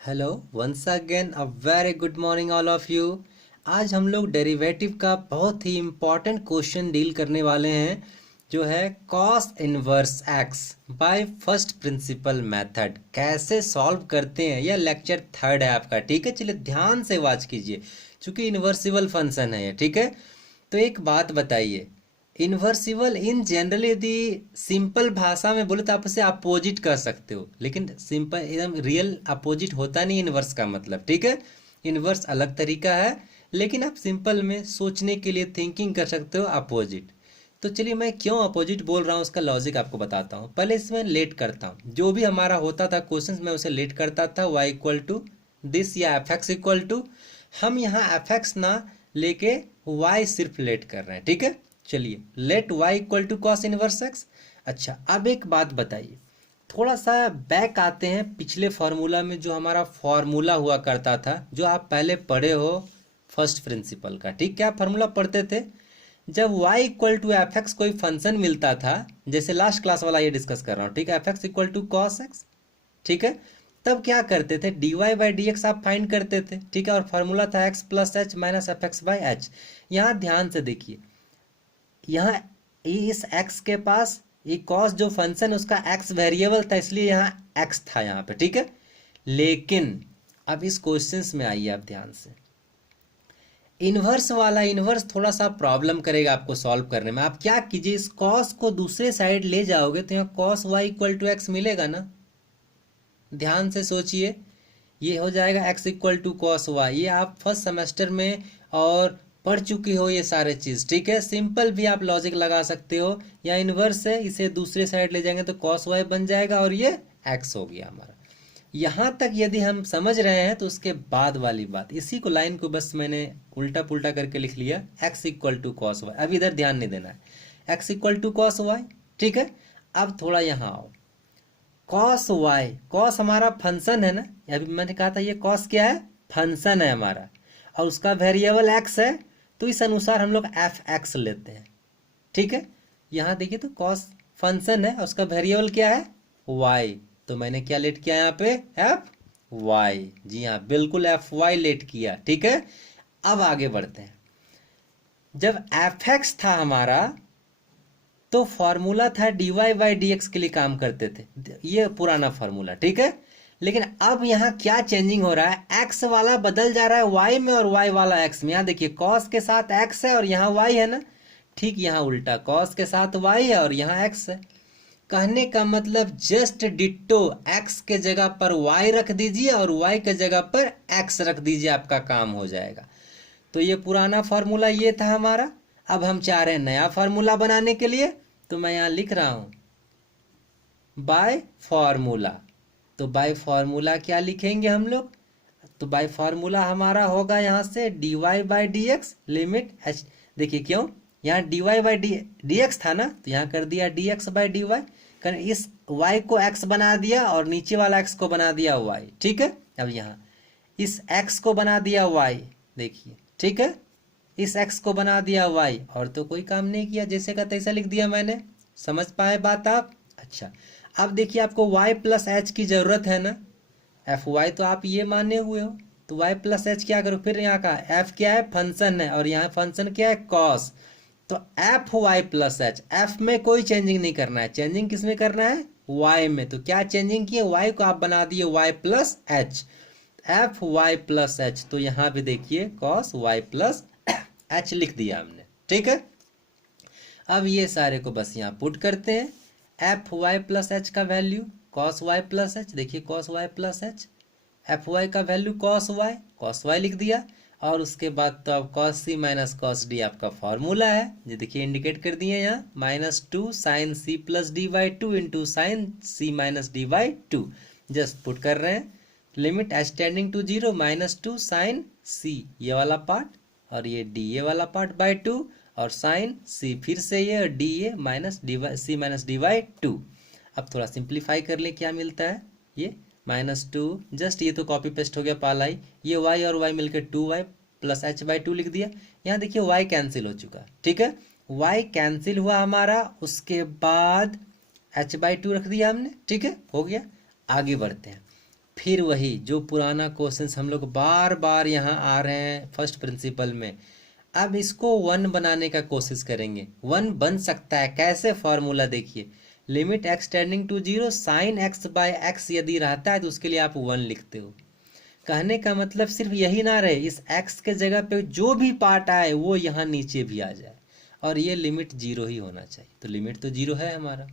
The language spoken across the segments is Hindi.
Hello once again a very good morning all of you. आज हम लोग डेरिवेटिव का बहुत ही इम्पॉर्टेंट क्वेश्चन डील करने वाले हैं जो है cos inverse x by first principle method. कैसे सॉल्व करते हैं, यह लेक्चर थर्ड है आपका। ठीक है, चलिए ध्यान से वॉच कीजिए क्योंकि इन्वर्सिबल फंक्शन है ये। ठीक है, तो एक बात बताइए, इन्वर्सिबल इन जनरल यदि सिंपल भाषा में बोले तो आप उसे अपोजिट कर सकते हो, लेकिन सिंपल एकदम रियल अपोजिट होता नहीं इन्वर्स का मतलब। ठीक है, इन्वर्स अलग तरीका है, लेकिन आप सिंपल में सोचने के लिए थिंकिंग कर सकते हो अपोजिट। तो चलिए मैं क्यों अपोजिट बोल रहा हूँ उसका लॉजिक आपको बताता हूँ। पहले इसमें लेट करता हूँ, जो भी हमारा होता था क्वेश्चन में उसे लेट करता था y इक्वल टू दिस या एफ एक्स इक्वल टू। हम यहाँ एफ एक्स ना लेके y सिर्फ लेट कर रहे हैं। ठीक है, चलिए let y equal to cos inverse x. अच्छा, अब एक बात बताइए, थोड़ा सा बैक आते हैं पिछले फार्मूला में, जो हमारा फार्मूला हुआ करता था जो आप पहले पढ़े हो फर्स्ट प्रिंसिपल का। ठीक, क्या फार्मूला पढ़ते थे? जब y equal to f x कोई फंक्शन मिलता था, जैसे लास्ट क्लास वाला ये डिस्कस कर रहा हूँ। ठीक है, f x equal to cos x. ठीक है, तब क्या करते थे, d y by d x आप फाइंड करते थे। ठीक है, और फार्मूला था x plus h minus f x by h. यहाँ ध्यान से देखिए, यहाँ इस x के पास ये cos जो फंक्शन उसका x वेरिएबल था, इसलिए यहाँ x था यहाँ पे। ठीक है, लेकिन अब इस क्वेश्चंस में आइए आप ध्यान से, इन्वर्स वाला इन्वर्स थोड़ा सा प्रॉब्लम करेगा आपको सॉल्व करने में। आप क्या कीजिए, इस cos को दूसरे साइड ले जाओगे तो यहाँ cos y equal to x मिलेगा ना। ध्यान से सोचिए, ये हो जाएगा x equal to cos y. ये आप फर्स्ट सेमेस्टर में और पढ़ चुकी हो ये सारे चीज़। ठीक है, सिंपल भी आप लॉजिक लगा सकते हो, या इन्वर्स है इसे दूसरे साइड ले जाएंगे तो कॉस वाई बन जाएगा और ये x हो गया हमारा। यहाँ तक यदि हम समझ रहे हैं तो उसके बाद वाली बात, इसी को लाइन को बस मैंने उल्टा पुल्टा करके लिख लिया, x equal to cos y. अब इधर ध्यान नहीं देना है, x equal to cos y. ठीक है, अब थोड़ा यहाँ आओ, कॉस वाई, कॉस हमारा फंक्शन है ना, अभी मैंने कहा था ये कॉस क्या है, फंक्शन है हमारा, और उसका वेरिएबल एक्स है, तो इस अनुसार हम लोग एफ एक्स लेते हैं। ठीक है, यहाँ देखिए तो कॉस फंक्शन है और उसका वेरिएबल क्या है, वाई, तो मैंने क्या लेट किया यहाँ पे, एफ वाई। जी हाँ, बिल्कुल एफ वाई लेट किया। ठीक है, अब आगे बढ़ते हैं। जब एफ एक्स था हमारा तो फॉर्मूला था d y by d x के लिए काम करते थे, ये पुराना फॉर्मूला। ठीक है, लेकिन अब यहाँ क्या चेंजिंग हो रहा है, एक्स वाला बदल जा रहा है वाई में और वाई वाला एक्स में। यहाँ देखिए कॉस के साथ एक्स है और यहाँ वाई है ना, ठीक यहाँ उल्टा, कॉस के साथ वाई है और यहाँ एक्स है। कहने का मतलब जस्ट डिट्टो, एक्स के जगह पर वाई रख दीजिए और वाई के जगह पर एक्स रख दीजिए, आपका काम हो जाएगा। तो ये पुराना फार्मूला ये था हमारा। अब हम चाह रहे हैं नया फार्मूला बनाने के लिए, तो मैं यहाँ लिख रहा हूँ बाय फार्मूला। तो बाय फार्मूला क्या लिखेंगे हम लोग, तो बाय फार्मूला हमारा होगा यहाँ से d y by d x limit h. देखिए क्यों, यहाँ d y by d x था ना, तो यहाँ कर दिया d x by d y, कर इस y को x बना दिया और नीचे वाला x को बना दिया y। ठीक है, अब यहाँ इस x को बना दिया y, देखिए ठीक है, इस x को बना दिया y, और तो कोई काम नहीं किया, जैसे का तैसा लिख दिया मैंने। समझ पाए बात आप? अच्छा, अब देखिए आपको y प्लस एच की जरूरत है ना, एफ वाई तो आप ये माने हुए हो, तो y प्लस एच क्या करो, फिर यहाँ का f क्या है, फंक्शन है, और यहाँ फंक्शन क्या है, कॉस। तो f Y plus H, f में कोई चेंजिंग नहीं करना है, चेंजिंग किस में करना है, y में। तो क्या चेंजिंग किए, y को आप बना दिए y plus H, F Y plus h. तो यहाँ भी देखिए कॉस वाई प्लस एच लिख दिया हमने। ठीक है, अब ये सारे को बस यहाँ पुट करते हैं, एफ वाई प्लस एच का value cos Y plus H, देखिए cos Y plus H, F Y का वैल्यू कॉस वाई लिख दिया, और उसके बाद तो अब cos C minus cos D आपका फॉर्मूला है, ये देखिए इंडिकेट कर दिए यहाँ, minus two sine C plus D Y two into sine C minus D Y two. Just put कर रहे हैं, limit H tending to zero, minus two sine C ये वाला पार्ट और ये डी ए वाला पार्ट बाई टू, और साइन सी फिर से ये, और D A minus D Y C minus D Y two. अब थोड़ा सिंप्लीफाई कर ले, क्या मिलता है, ये माइनस टू, जस्ट ये तो कॉपी पेस्ट हो गया पाला ही, ये y और y मिलकर two y plus h by two लिख दिया। यहाँ देखिए y कैंसिल हो चुका। ठीक है, y कैंसिल हुआ हमारा, उसके बाद h बाई टू रख दिया हमने। ठीक है, हो गया, आगे बढ़ते हैं। फिर वही जो पुराना क्वेश्चंस हम लोग बार बार यहाँ आ रहे हैं फर्स्ट प्रिंसिपल में, अब इसको 1 बनाने का कोशिश करेंगे। 1 बन सकता है कैसे, फॉर्मूला देखिए, limit x tending to 0 sine x by x यदि रहता है तो उसके लिए आप 1 लिखते हो। कहने का मतलब सिर्फ यही ना रहे, इस x के जगह पे जो भी पार्ट आए वो यहाँ नीचे भी आ जाए, और ये लिमिट 0 ही होना चाहिए। तो लिमिट तो 0 है हमारा।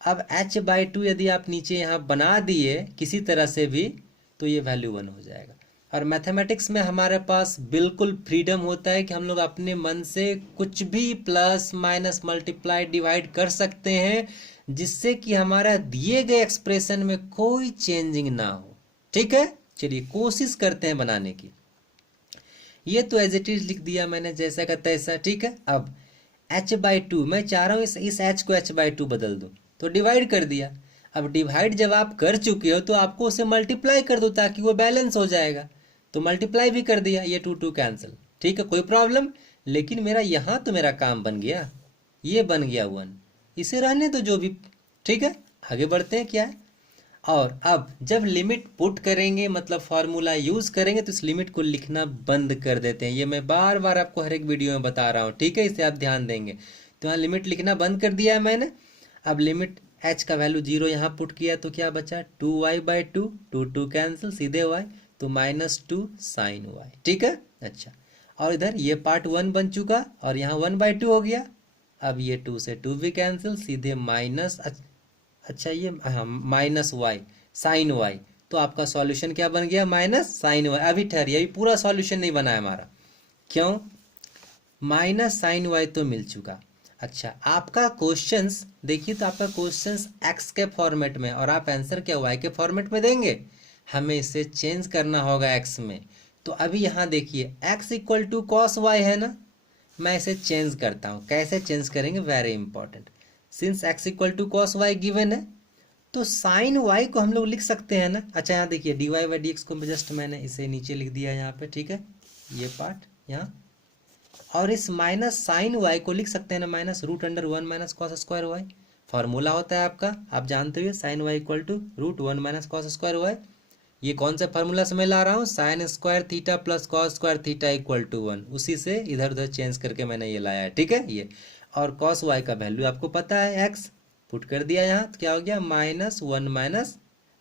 अब h/2 यदि आप नीचे यहाँ बना दिए किसी तरह से भी तो ये वैल्यू 1 हो जाएगा। और मैथमेटिक्स में हमारे पास बिल्कुल फ्रीडम होता है कि हम लोग अपने मन से कुछ भी प्लस माइनस मल्टीप्लाई डिवाइड कर सकते हैं, जिससे कि हमारा दिए गए एक्सप्रेशन में कोई चेंजिंग ना हो। ठीक है, चलिए कोशिश करते हैं बनाने की। ये तो एज इट इज लिख दिया मैंने जैसा का तैसा। ठीक है, अब h/2 मैं चाह रहा हूँ इस h को h/2 बदल दूँ, तो डिवाइड कर दिया। अब डिवाइड जब आप कर चुके हो तो आपको उसे मल्टीप्लाई कर दो ताकि वो बैलेंस हो जाएगा, तो मल्टीप्लाई भी कर दिया, ये 2 2 कैंसिल। ठीक है, कोई प्रॉब्लम। लेकिन मेरा यहाँ तो मेरा काम बन गया, ये बन गया 1, इसे रहने दो जो भी। ठीक है, आगे बढ़ते हैं क्या है। और अब जब लिमिट पुट करेंगे मतलब फॉर्मूला यूज करेंगे तो इस लिमिट को लिखना बंद कर देते हैं। ये मैं बार बार आपको हर एक वीडियो में बता रहा हूँ। ठीक है, इसे आप ध्यान देंगे। तो यहाँ लिमिट लिखना बंद कर दिया है मैंने। अब लिमिट h का वैल्यू 0 यहाँ पुट किया तो क्या बचा, 2y/2, 2 2 कैंसिल, सीधे y, तो -2 साइन y। ठीक है, अच्छा। और इधर ये पार्ट 1 बन चुका और यहाँ 1/2 हो गया। अब ये 2 से 2 भी कैंसिल, सीधे माइनस, अच्छा ये हाँ -y साइन y। तो आपका सॉल्यूशन क्या बन गया, -sin y। अभी ठहरिए, अभी पूरा सॉल्यूशन नहीं बना है हमारा। क्यों, -sin y तो मिल चुका। अच्छा, आपका क्वेश्चंस देखिए, तो आपका क्वेश्चंस x के फॉर्मेट में और आप आंसर क्या y के फॉर्मेट में देंगे। हमें इसे चेंज करना होगा x में। तो अभी यहाँ देखिए x = cos y है ना, मैं इसे चेंज करता हूँ। कैसे चेंज करेंगे, very important. Since x = cos y given है तो साइन y को हम लोग लिख सकते हैं ना। अच्छा यहाँ देखिए dy/dx को जस्ट मैंने इसे नीचे लिख दिया यहाँ पे। ठीक है, ये पार्ट यहाँ, और इस माइनस साइन y को लिख सकते हैं ना -√1 - cos² y। फॉर्मूला होता है आपका, आप जानते हुए, साइन y = √1 - cos² y। ये कौन सा फार्मूला से मैं ला रहा हूँ, sin² theta plus cos² theta = 1। उसी से इधर उधर चेंज करके मैंने ये लाया है। ठीक है, ये और cos y का वैल्यू आपको पता है x, पुट कर दिया यहाँ, तो क्या हो गया -1 -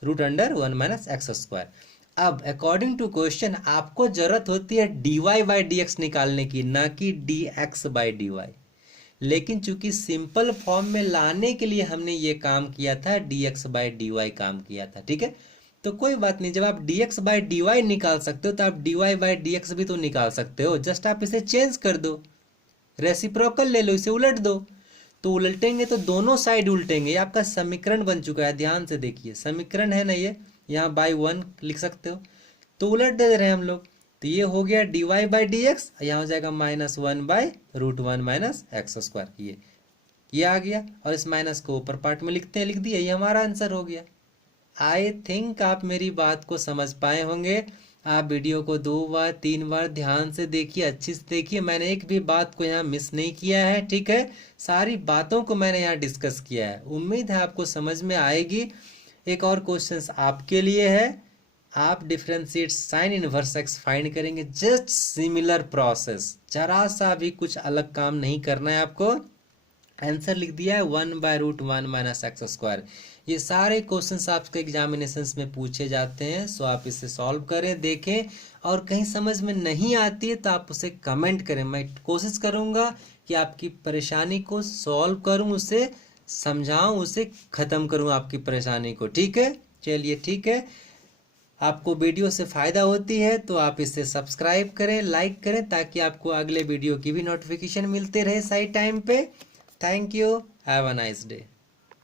√1 - x²। अब अकॉर्डिंग टू क्वेश्चन आपको जरूरत होती है dy/dx निकालने की, ना कि dx/dy। लेकिन चूंकि सिंपल फॉर्म में लाने के लिए हमने ये काम किया था, dx/dy काम किया था। ठीक है, तो कोई बात नहीं, जब आप dx/dy निकाल सकते हो तो आप dy/dx भी तो निकाल सकते हो। जस्ट आप इसे चेंज कर दो, रेसिप्रोकल ले लो, इसे उलट दो। तो उलटेंगे तो दोनों साइड उलटेंगे। ये आपका समीकरण बन चुका है, ध्यान से देखिए, समीकरण है ना ये, यहाँ /1 लिख सकते हो, तो उलट दे रहे हैं हम लोग। तो ये हो गया dy/dx, यहाँ हो जाएगा -1/√1 - x²। ये आ गया, और इस माइनस को ऊपर पार्ट में लिखते हैं, लिख दिया, ये हमारा आंसर हो गया। आई थिंक आप मेरी बात को समझ पाए होंगे। आप वीडियो को 2 बार 3 बार ध्यान से देखिए, अच्छी से देखिए। मैंने एक भी बात को यहाँ मिस नहीं किया है। ठीक है, सारी बातों को मैंने यहाँ डिस्कस किया है। उम्मीद है आपको समझ में आएगी। एक और क्वेश्चन आपके लिए है, आप differentiate sine inverse x find करेंगे। जस्ट सिमिलर प्रोसेस, जरा सा भी कुछ अलग काम नहीं करना है आपको। आंसर लिख दिया है 1/√1 - x²। ये सारे क्वेश्चंस आपके एग्जामिनेशंस में पूछे जाते हैं, सो आप इसे सॉल्व करें, देखें। और कहीं समझ में नहीं आती है तो आप उसे कमेंट करें। मैं कोशिश करूंगा कि आपकी परेशानी को सॉल्व करूं, उसे समझाऊं, उसे ख़त्म करूं आपकी परेशानी को। ठीक है, चलिए ठीक है। आपको वीडियो से फ़ायदा होती है तो आप इसे सब्सक्राइब करें, लाइक करें, ताकि आपको अगले वीडियो की भी नोटिफिकेशन मिलते रहे सही टाइम पे। Thank you, have a nice day.